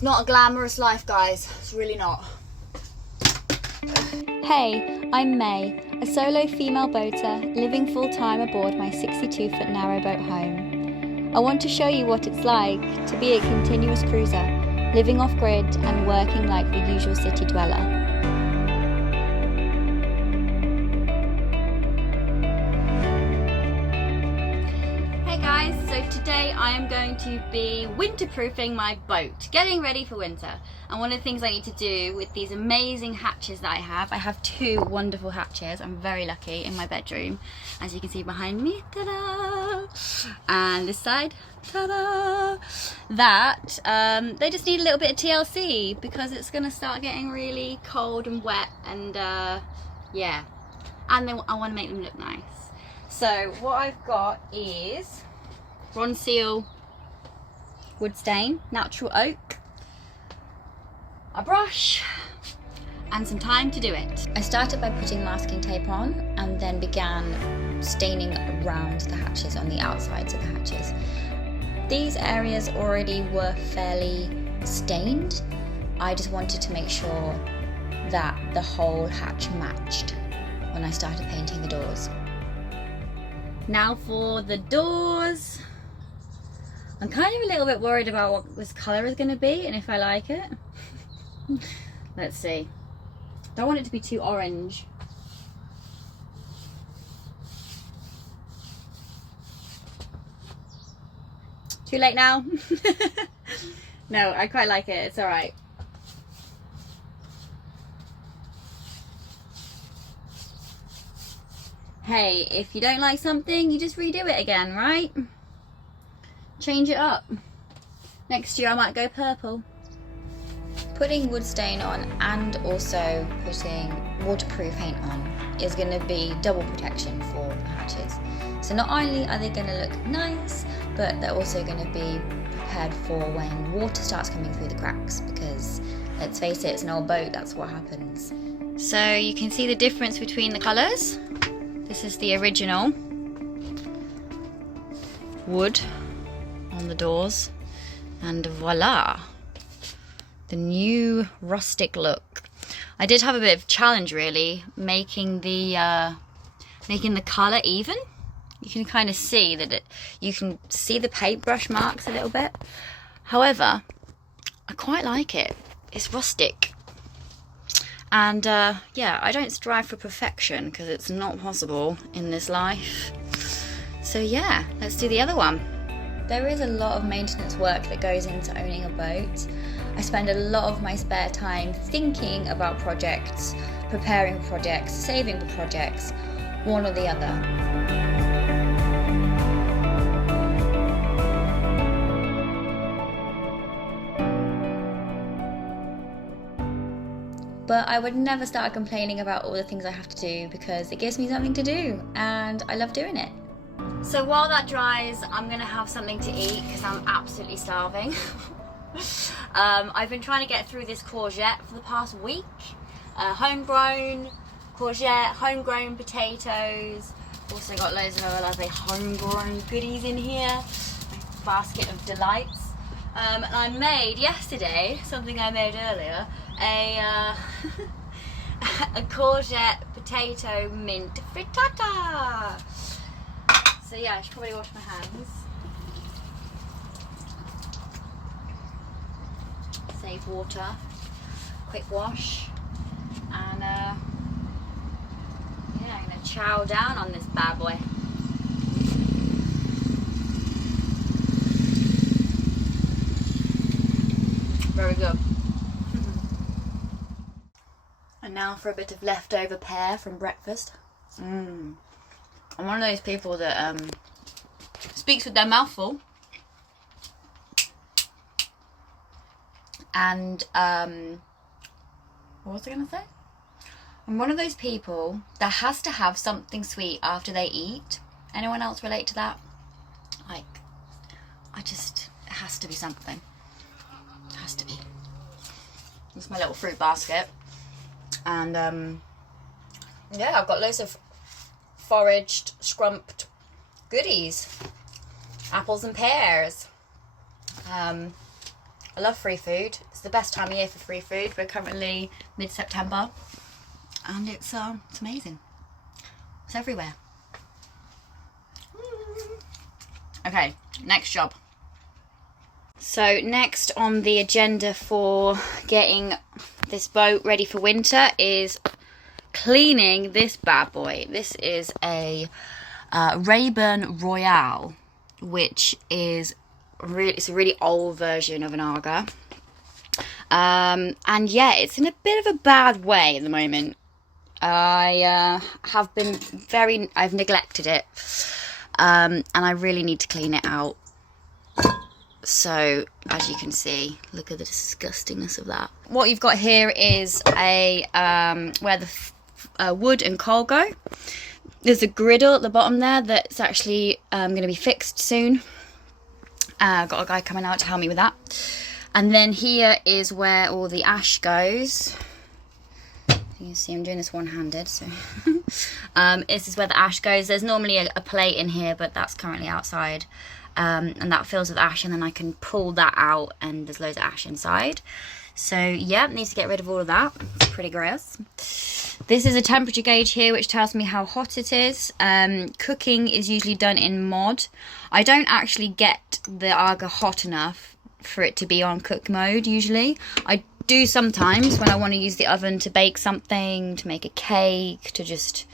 It's not a glamorous life, guys. It's really not. Hey, I'm May, a solo female boater living full-time aboard my 62-foot narrowboat home. I want to show you what it's like to be a continuous cruiser, living off-grid and working like the usual city dweller. So today I am going to be winterproofing my boat, getting ready for winter. And one of the things I need to do with these amazing hatches that I have 2 wonderful hatches. I'm very lucky in my bedroom, as you can see behind me, ta-da! And this side, ta-da! That, they just need a little bit of TLC because it's gonna start getting really cold and wet and yeah. And then I wanna make them look nice. So what I've got is Ronseal wood stain, natural oak, a brush, and some time to do it. I started by putting masking tape on and then began staining around the hatches on the outsides of the hatches. These areas already were fairly stained. I just wanted to make sure that the whole hatch matched when I started painting the doors. Now for the doors. I'm kind of a little bit worried about what this colour is going to be and if I like it. Let's see. Don't want it to be too orange. Too late now? No, I quite like it. It's alright. Hey, if you don't like something, you just redo it again, right? Change it up. Next year I might go purple. Putting wood stain on and also putting waterproof paint on is going to be double protection for the hatches. So not only are they going to look nice, but they're also going to be prepared for when water starts coming through the cracks, because let's face it, it's an old boat, that's what happens. So you can see the difference between the colours. This is the original wood on the doors, and voila, the new rustic look. I did have a bit of a challenge really making the colour even. You can kind of see that you can see the paintbrush marks a little bit. However, I quite like it. It's rustic. And yeah, I don't strive for perfection because it's not possible in this life. So yeah, let's do the other one. There is a lot of maintenance work that goes into owning a boat. I spend a lot of my spare time thinking about projects, preparing for projects, saving for projects, one or the other. But I would never start complaining about all the things I have to do because it gives me something to do and I love doing it. So while that dries, I'm gonna have something to eat because I'm absolutely starving. I've been trying to get through this courgette for the past week. Homegrown courgette, homegrown potatoes. Also got loads of other lovely homegrown goodies in here. My basket of delights. And I made yesterday, something I made earlier, a courgette potato mint frittata. So yeah, I should probably wash my hands. Save water. Quick wash. And yeah, I'm gonna chow down on this bad boy. Very good. And now for a bit of leftover pear from breakfast. I'm one of those people that speaks with their mouth full. And what was I going to say? I'm one of those people that has to have something sweet after they eat. Anyone else relate to that? Like, it has to be something. It has to be. It's my little fruit basket. And yeah, I've got loads of foraged, scrumped goodies. Apples and pears. A I love free food. It's the best time of year for free food. We're currently mid-September, and it's amazing. It's everywhere. Okay, next job. So next on the agenda for getting this boat ready for winter is cleaning this bad boy. This is a Rayburn Royale, which is it's a really old version of an Agar. And yeah, it's in a bit of a bad way at the moment. I've neglected it, and I really need to clean it out. So as you can see, look at the disgustingness of that. What you've got here is a where the wood and coal go. There's a griddle at the bottom there that's actually going to be fixed soon. Got a guy coming out to help me with that. And then here is where all the ash goes. You can see I'm doing this one-handed, so this is where the ash goes. There's normally a plate in here, but that's currently outside, and that fills with ash, and then I can pull that out, and there's loads of ash inside. So yeah, needs to get rid of all of that. It's pretty gross. This is a temperature gauge here which tells me how hot it is. Cooking is usually done in mod. I don't actually get the Agar hot enough for it to be on cook mode usually. I do sometimes when I want to use the oven to bake something, to make a cake, to just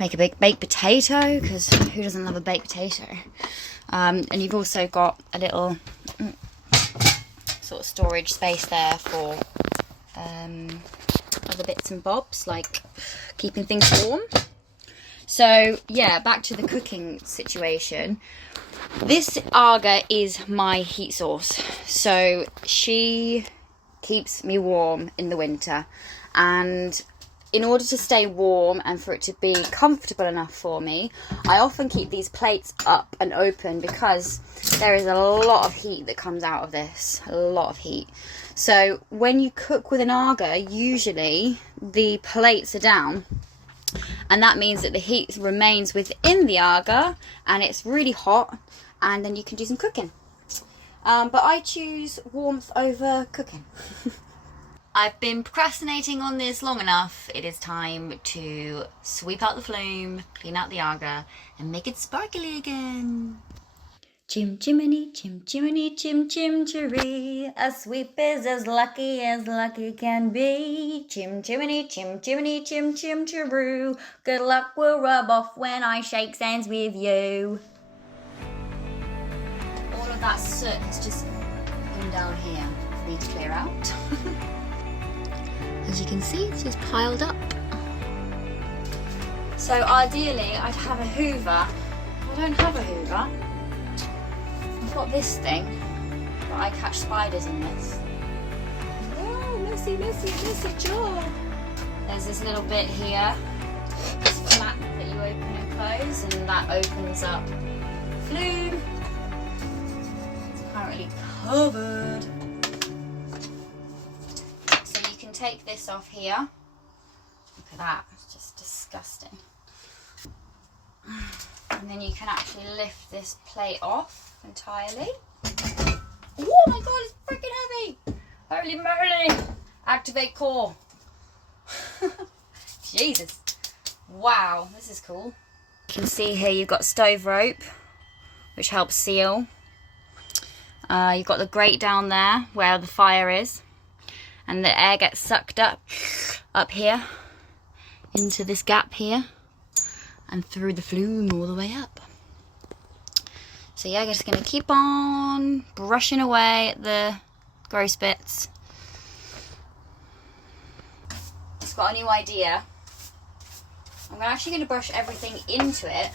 make a big baked potato, because who doesn't love a baked potato? And you've also got a little sort of storage space there for other bits and bobs, like keeping things warm. So yeah, back to the cooking situation. This Agar is my heat source, so she keeps me warm in the winter, and in order to stay warm and for it to be comfortable enough for me, I often keep these plates up and open because there is a lot of heat that comes out of this, a lot of heat. So when you cook with an Agar, usually the plates are down, and that means that the heat remains within the Agar and it's really hot, and then you can do some cooking. But I choose warmth over cooking. I've been procrastinating on this long enough. It is time to sweep out the flume, clean out the Agar, and make it sparkly again. Chim chimney, chim chimney, chim chim chiree. A sweep is as lucky can be. Chim chimney, chim chimney, chim chim chiroo. Good luck will rub off when I shake hands with you. All of that soot has just come down here for me to clear out. As you can see, it's just piled up. So ideally, I'd have a hoover. I don't have a hoover. I've got this thing, but I catch spiders in this. Oh, messy, messy, messy job. There's this little bit here, this flap that you open and close, and that opens up flume. It's currently covered. So you can take this off here. Look at that, it's just disgusting. And then you can actually lift this plate off entirely. Oh my god, it's freaking heavy! Holy moly! Activate core. Jesus. Wow, this is cool. You can see here you've got stove rope, which helps seal. You've got the grate down there where the fire is, and the air gets sucked up here into this gap here and through the flume all the way up. So yeah, I'm just going to keep on brushing away at the gross bits. Just got a new idea. I'm actually going to brush everything into it.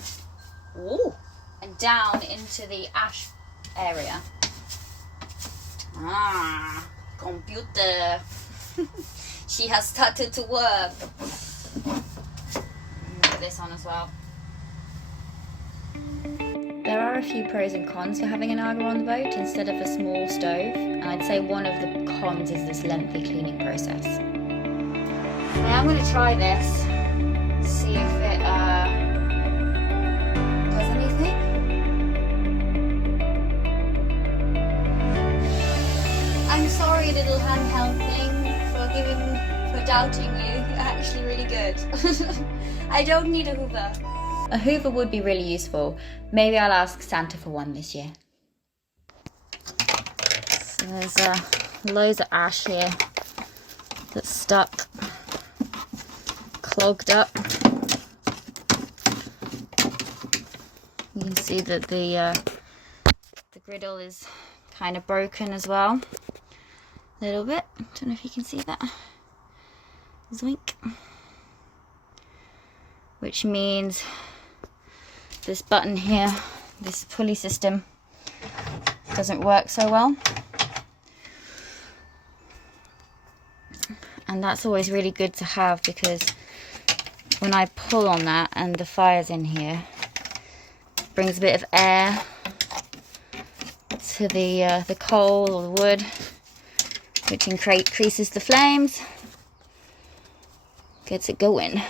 Ooh, and down into the ash area. Ah, computer. She has started to work. Put this on as well. There are a few pros and cons for having an Agar on the boat instead of a small stove, and I'd say one of the cons is this lengthy cleaning process. Now I'm going to try this, see if it does anything. free little handheld thing for doubting you. You're actually really good. I don't need a Hoover. A Hoover would be really useful. Maybe I'll ask Santa for one this year. So there's loads of ash here that's stuck, clogged up. You can see that the griddle is kind of broken as well, a little bit. Don't know if you can see that. Zoink. Which means this button here, this pulley system, doesn't work so well. And that's always really good to have, because when I pull on that and the fire's in here, it brings a bit of air to the coal or the wood, which increases the flames, gets it going.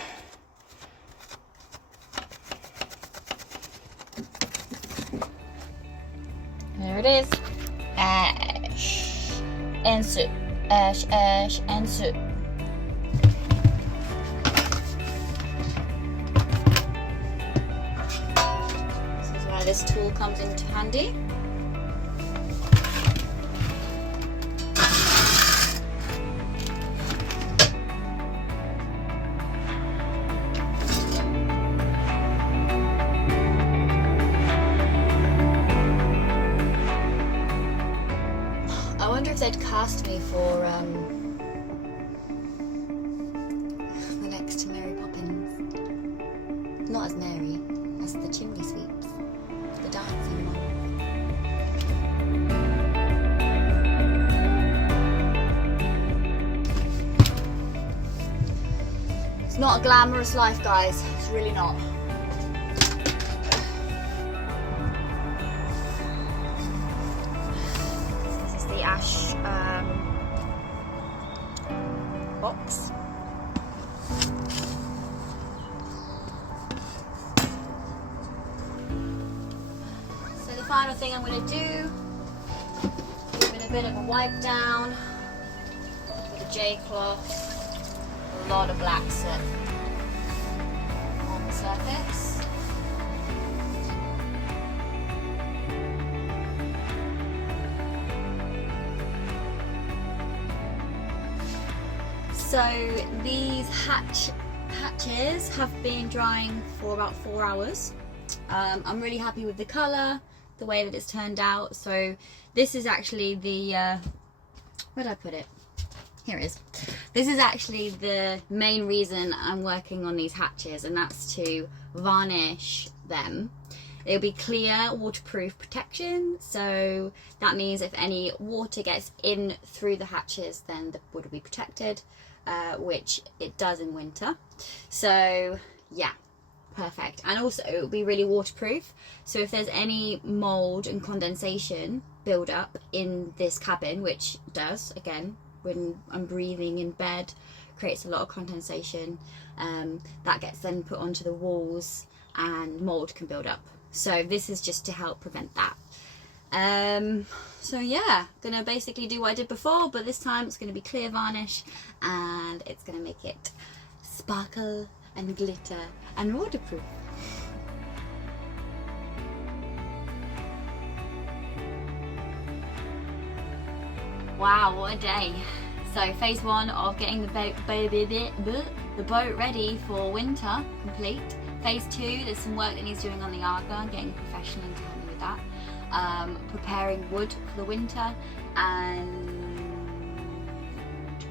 There it is. Ash and soot. Ash, ash, and soot. This is why this tool comes into handy. I wonder if they'd cast me for the next Mary Poppins. Not as Mary, as the Chimney Sweeps, the dancing one. It's not a glamorous life, guys. It's really not. The ash box. So the final thing I'm going to do, give it a bit of a wipe down with a J cloth, a lot of black soot on the surface. So these hatches have been drying for about 4 hours. I'm really happy with the colour, the way that it's turned out. So this is actually the, where did I put it? Here it is. This is actually the main reason I'm working on these hatches, and that's to varnish them. It'll be clear, waterproof protection, so that means if any water gets in through the hatches, then the wood will be protected. Which it does in winter. So yeah, perfect. And also it will be really waterproof, so if there's any mold and condensation build up in this cabin, which does, again, when I'm breathing in bed, creates a lot of condensation, that gets then put onto the walls and mold can build up. So this is just to help prevent that. So yeah, gonna basically do what I did before, but this time it's gonna be clear varnish, and it's gonna make it sparkle and glitter and waterproof. Wow, what a day. So phase one of getting the boat ready for winter complete. Phase two, there's some work that needs doing on the Agar, getting a professional in to help me with that. Preparing wood for the winter, and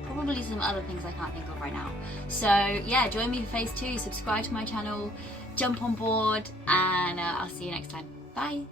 probably some other things I can't think of right now. So yeah, join me for phase two, subscribe to my channel, jump on board, and I'll see you next time. Bye.